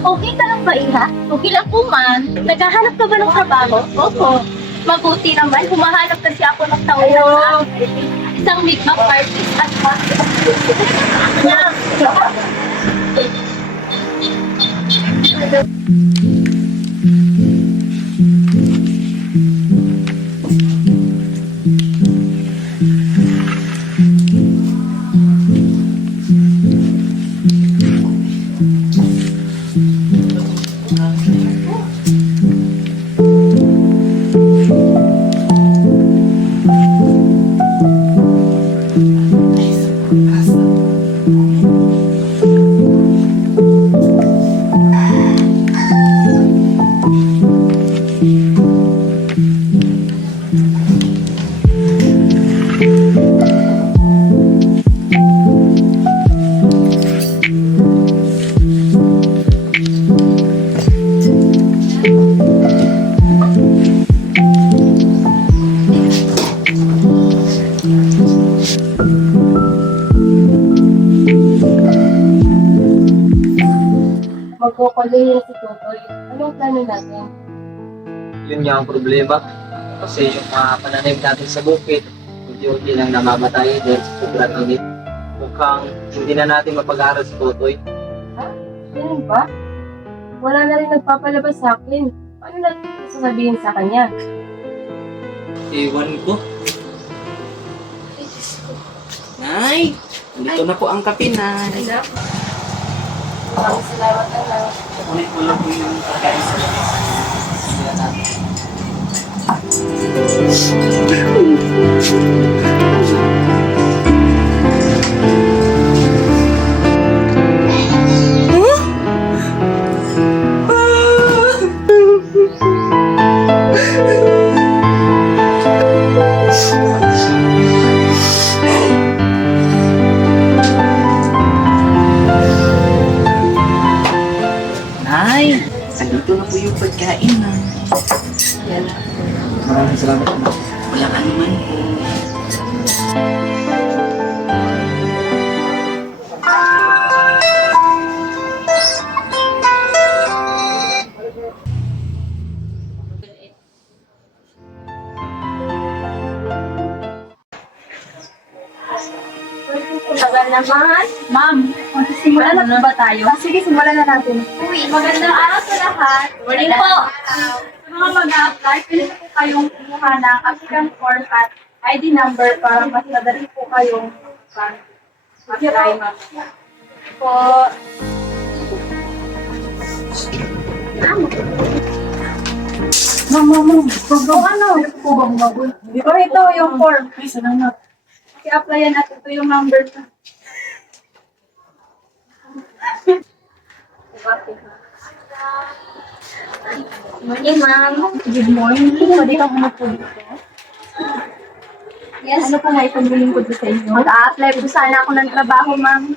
Okay ka lang ba, Iha? Okay lang po, ma'am. Naghahanap ka ba ng trabaho? Opo. Mabuti naman, humahanap kasi ako ng tao isang makeup artist at magkukuloy si Tutoy. Anong plano natin? Yun nga ang problema. Kasi yung mga pananim natin sa bukid, unti-unti lang namamatay dahil sa sobrang init. Mukhang hindi na natin mapag-aaral si Totoy. Ha? Ganun ba? Wala na rin nagpapalabas sa akin. Paano natin sasabihin sa kanya? Ewan ko. Nay, dito na po ang kape, Nay. Maraming salamat na lang. Kunin ko lang po yung pagkain sa labas. Sila natin. Nay, andito na po yung pagkain, Nay. Yan. Maraming salamat po. Walang anuman po. Tagal naman. Ma'am, magsisimula na ba tayo? Sige, simulan na natin. Uy, magandang araw sa lahat. Morning po. Sa mga mag-a-apply, pwede po kayong kumuha ng applicant form at ID number para mas madali po kayong mag-apply. Po. Ma'am. Kung ano? Di ba ito yung form? Please, salamat. I-applyan natin ito yung number na. Morning, ma'am. Good morning. Pwede kang umupo dito. Yes. Ano po nga ipagbiling ko sa inyo? Mag-a-apply po sana ako ng trabaho, ma'am.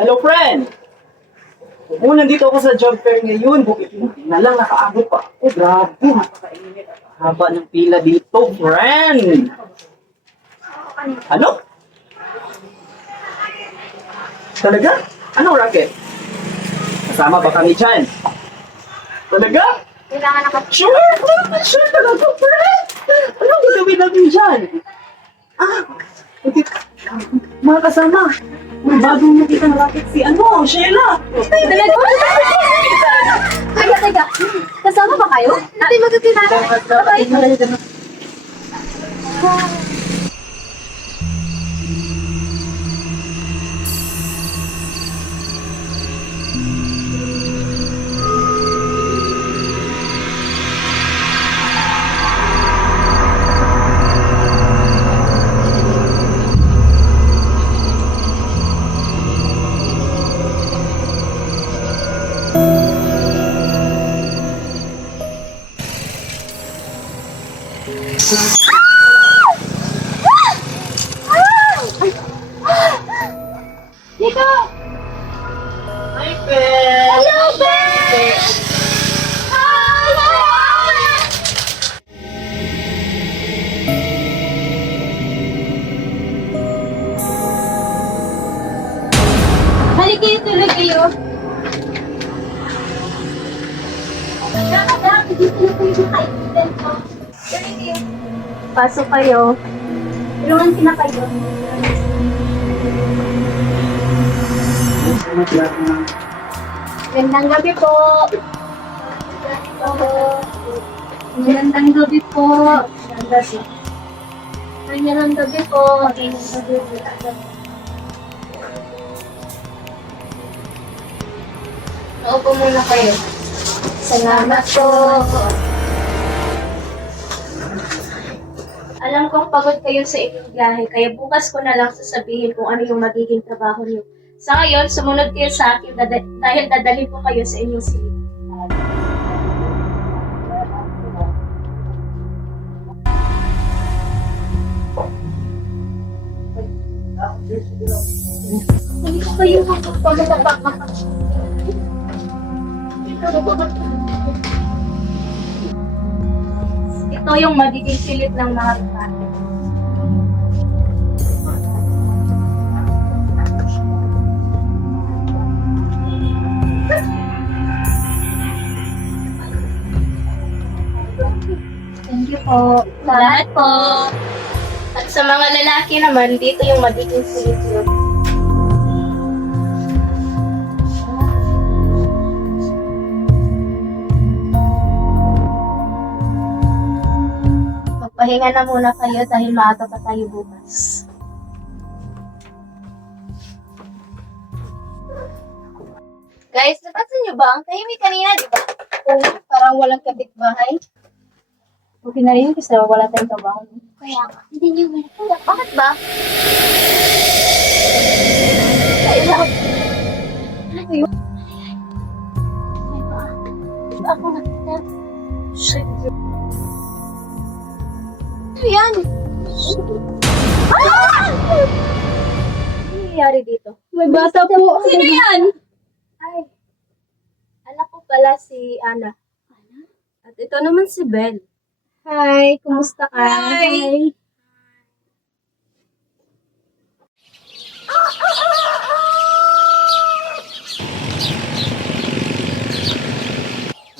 Hello, friend! Oo, nandito ako sa job fair ngayon. Bukit na lang, nakaabot pa. Oh, grabe. Napakainit. Haba ng pila dito, friend! Ano? Talaga? Anong racket? Kasama ba kami dyan? Talaga? Kailangan ako. Sure! Sure talaga, friend! Anong gagawin natin dyan? Ah, okay. Mga kasama, may bagong nakita na racket si Sheila! Teka. Kasama ba kayo? Hindi magkakilala. Bye-bye. Dito! Halika kayo, tuloy kayo. Pasok kayo. Tulungan sila kayo. Magandang gabi po. Magandang gabi po. Magandang gabi po. Naupo muna kayo. Salamat po. Alam kong pagod kayo sa inyong biyahe, kaya bukas ko na lang sasabihin kung ano yung magiging trabaho niyo. Sa ngayon, sumunod kayo sa akin dahil dadalhin ko kayo sa inyong silid. Hindi ko kayo magpapagpapapak. Ito yung magiging silid ng mga babae. Thank you po. Salamat po. At sa mga lalaki naman, dito yung magiging silid nyo. Magpahinga na muna kayo dahil maaga pa tayo bukas. Guys, napansin niyo ba? Ang tahimik kanina, di ba? Oo, parang walang kapitbahay. Okay na rin kasi wala tayong trabaho. Kaya, hindi niyo wala. Bakit ba? Kaya, ano ko yun? Ako nakita. Shit. Ano yan? Ah! Ano nangyayari dito? May bata po. Sino yan? Ay, anak ko pala si Ana. Ana? At ito naman si Belle. Hi, kumusta ka? Hi.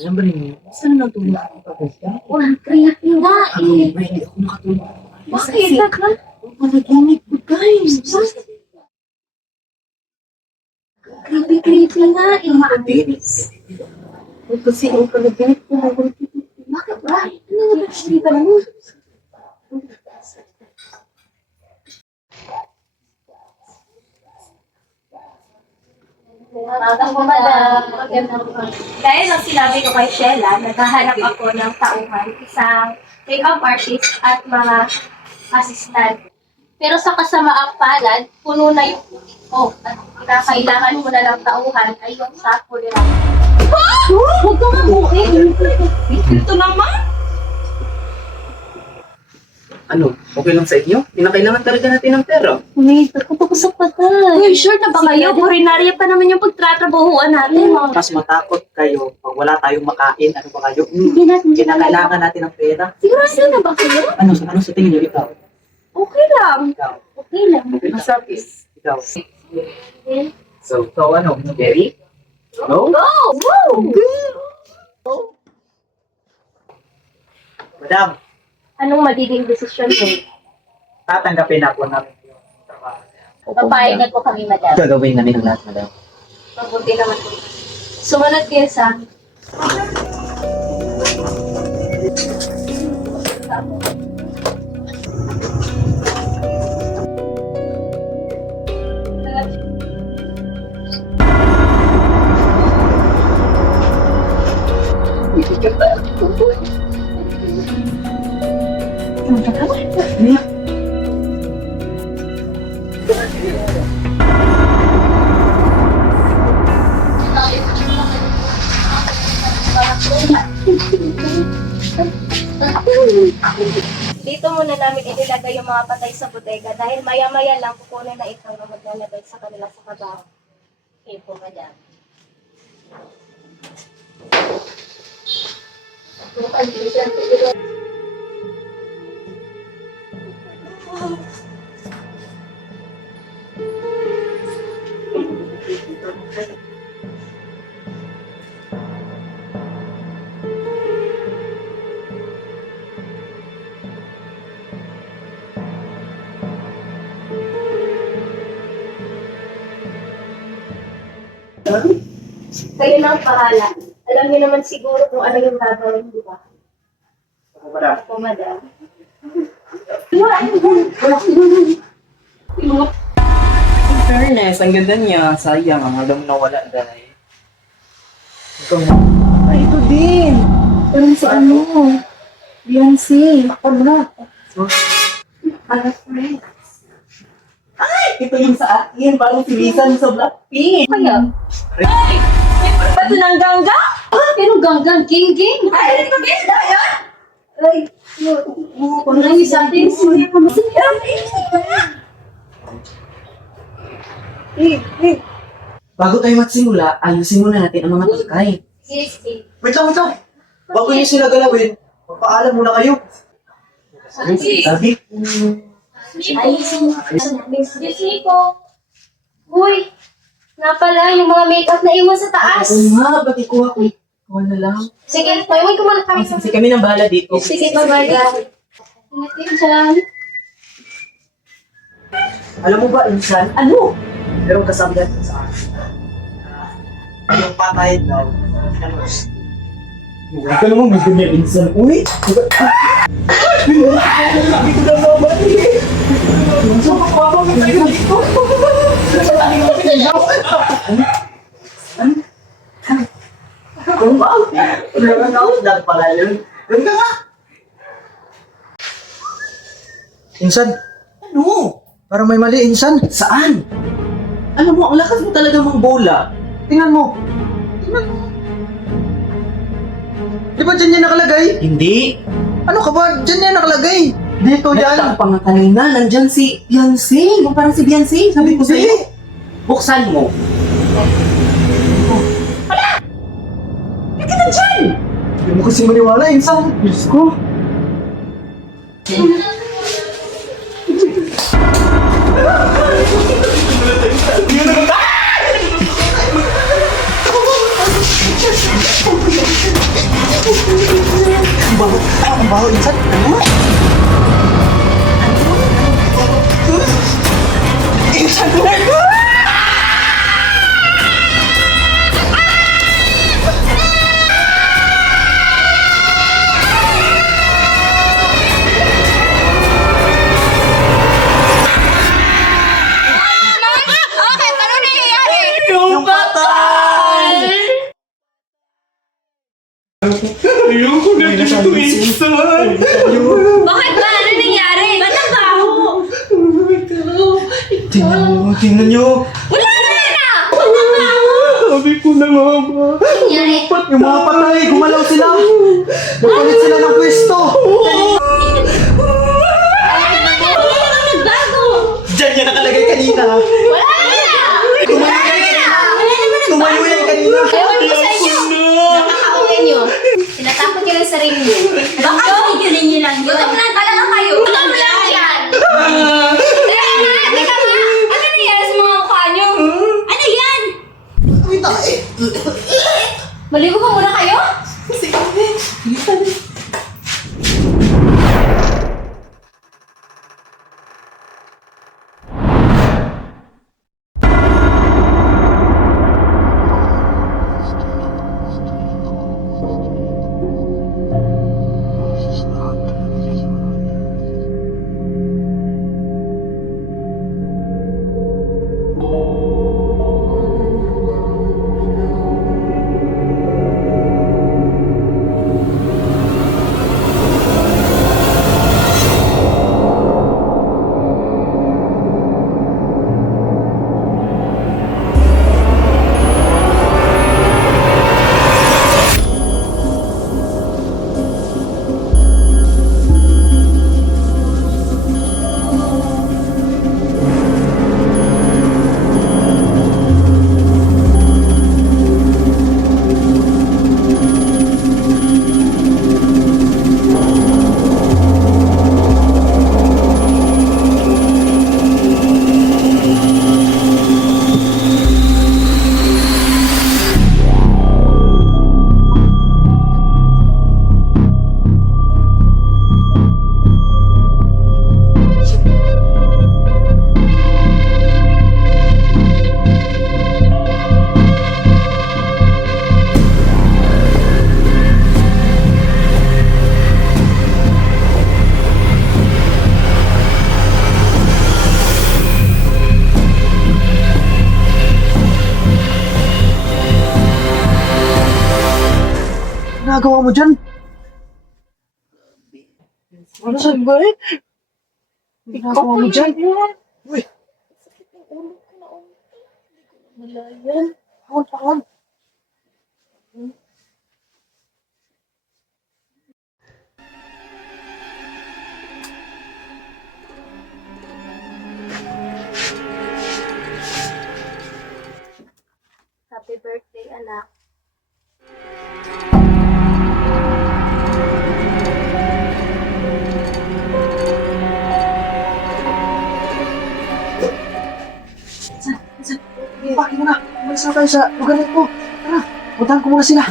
Alam ba rin, saan na natulog ako pagkasya? Wah, creepy nga eh. Hindi ako nakatulog. Bakit? Panaginip ko, guys. Creepy nga eh. Mabilis. Kasi ang panaginip ko, Bakit ba? Ano na ba? Hindi ka naman. Magandang umaga. Dahil lang sinabi ko kay Sheila, naghahanap ako ng tauhan, isang make-up artist at mga assistant. Pero sa kasamaang palad, puno na yung puti ko. At kinakailangan mo na ng tauhan ay yung sa kulirang. Huwag ka nga buuin! Ito naman! Ano, okay lang sa inyo? Pinakailangan talaga natin ng pera. Wait, pagkapag-usap pa ka. Uy, sure na ba kayo? Ordinarya pa naman yung pagtratrabahuan natin. Mas matakot kayo pag wala tayong makain. Ano ba kayo? Hindi natin Kinakailangan natin ng pera. Sigurado na ba kayo? Ano sa tingin niyo ikaw? Okay lang. Ikaw. Okay lang. Masabi. Ikaw. So ano? Jerry? Go? Go! Madam, Anong magiging desisyon mo? tatanggapin ako namin yung trabaho. Papayag po kami, madam. Gagawin namin ang lahat, madam. Mabuti naman po. Sumunod kayo sa akin. Dito muna namin ililagay yung mga patay sa bodega dahil maya-maya lang kukunin na ikaw na maglalagay sa kanila sa kabaho. Okay po, madam. Kayo na ang pahala. Alam niyo naman siguro kung ano yung gagawin, di ba? Ako madam. Opo, madam. In fairness, ang ganda niya. Sayang, ang alam nawala dahil. Ikaw na. Ay, ito din. Parang si ano? Beyonce. Ako na. Ano, friend? Ito yung sa akin. Parang si Lisan sa Blackpink. Kaya? Bato ng gangga? Pero ganggang, king. Ay, ano ba ganda yan? Ay, kung nangis sa atin, hindi ko Bago tayo magsimula, ayusin muna natin ang mga tangkay. Sige. Wait lang. Bago niyo sila galawin, magpaalam muna kayo. Sabi? Excuse me po. Uy, nga pala, yung mga makeup na iwan sa taas. Oo nga, ba't ikuha ko? Kuha na lang. Sige, paiwan ko muna kami. Kasi kami nang bahala dito. Sige, bye-bye. Ingat kayo dyan. Alam mo ba, Insan? Ano? Meron kasabihan sa akin. Yung patay daw. Huwag ka naman, may ganyan, Insan. Uy! Sabi ko na naman eh. So, magpapakita ka dito. Kung ba? Meron ako lang pala yun. Doon ka nga. Insan, Ano? parang may mali, Insan. Saan? Alam mo, ang lakas mo talaga mang bola. Tingnan mo. Di ba dyan yan nakalagay? Hindi. Ano ka ba? Dyan yan nakalagay. Dito yan. Nagtaka pa nga kanina, nandyan si Beyonce. Yung parang si Beyonce. Sabi ko Hindi. sa'yo. Buksan mo. Hindi ka nandyan! Hindi mo kasi maniwala, Insan. Diyos ko. Ang baho, Insan. Ano? Insan! Okay, ano nangyayari? Yung patay! Ayoko na dito, Insan! Bakit ba? Ano nangyari? Ba't ang baho? Tingnan nyo! Wala na! Ba't ang baho? Sabi ko na nga ba? Nangyari? Yung mga patay, gumalaw sila. Napalit sila ng pwesto. Nagbago! Dyan yan nakalagay kanina. Wala na! Tumayo yan kanina. Tumayo yan kanina. Ewan ko sa inyo! Nakakauyan nyo. Tinatakot nyo lang sarili nyo. Baka pigilin nyo lang yun. Gutom lang talaga kayo. Gutom lang yan! Teka nga! Ano nangyari sa mga mukha nyo? Ano yan? Maligo ka muna kayo? ginagawa mo dyan? Ano sa ba eh? Ginagawa mo dyan? Uy! Malayan. Pakon. Happy birthday, anak. Bakit mo na? Umalis na tayo sa lugar na ito. Tara, puntahan ko muna sila.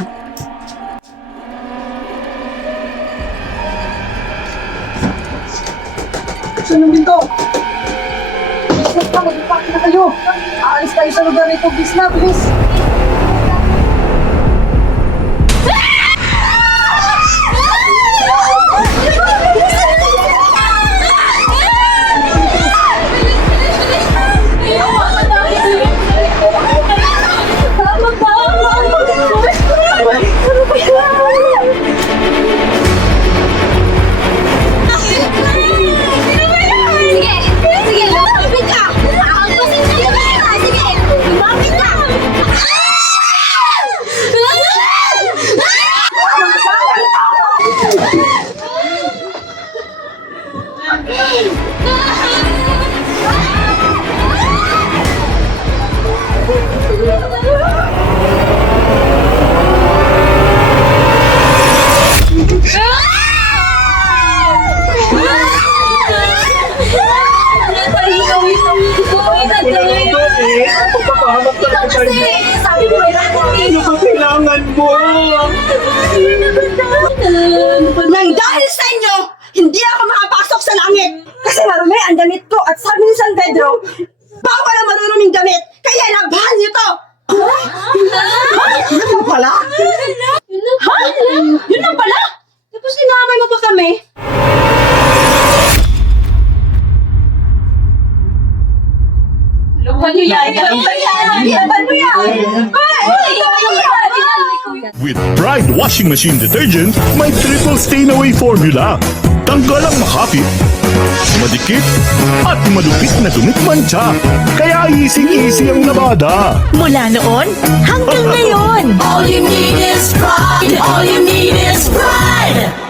Saan yung binto? Mag-parking na kayo. Aalis tayo sa lugar na ito. Bilis na, bilis. Sabi mo, Ano ba kailangan mo? Nang dahil sa inyo, hindi ako makapasok sa langit. Kasi marumi ang damit ko at sabi ni San Pedro, bawal ang maruruming damit. Kaya labahan niyo to. Yun lang pala? Ha? Yun lang pala? Tapos sinamay mo pa kami? Lupan niyo yan. Lupan mo yan. With Pride Washing Machine Detergent, may triple stain away formula. Tanggal ang makapit, madikit, at malupit na dumit mancha. Kaya easy-easy ang labada. Mula noon hanggang ngayon. All you need is pride. All you need is pride.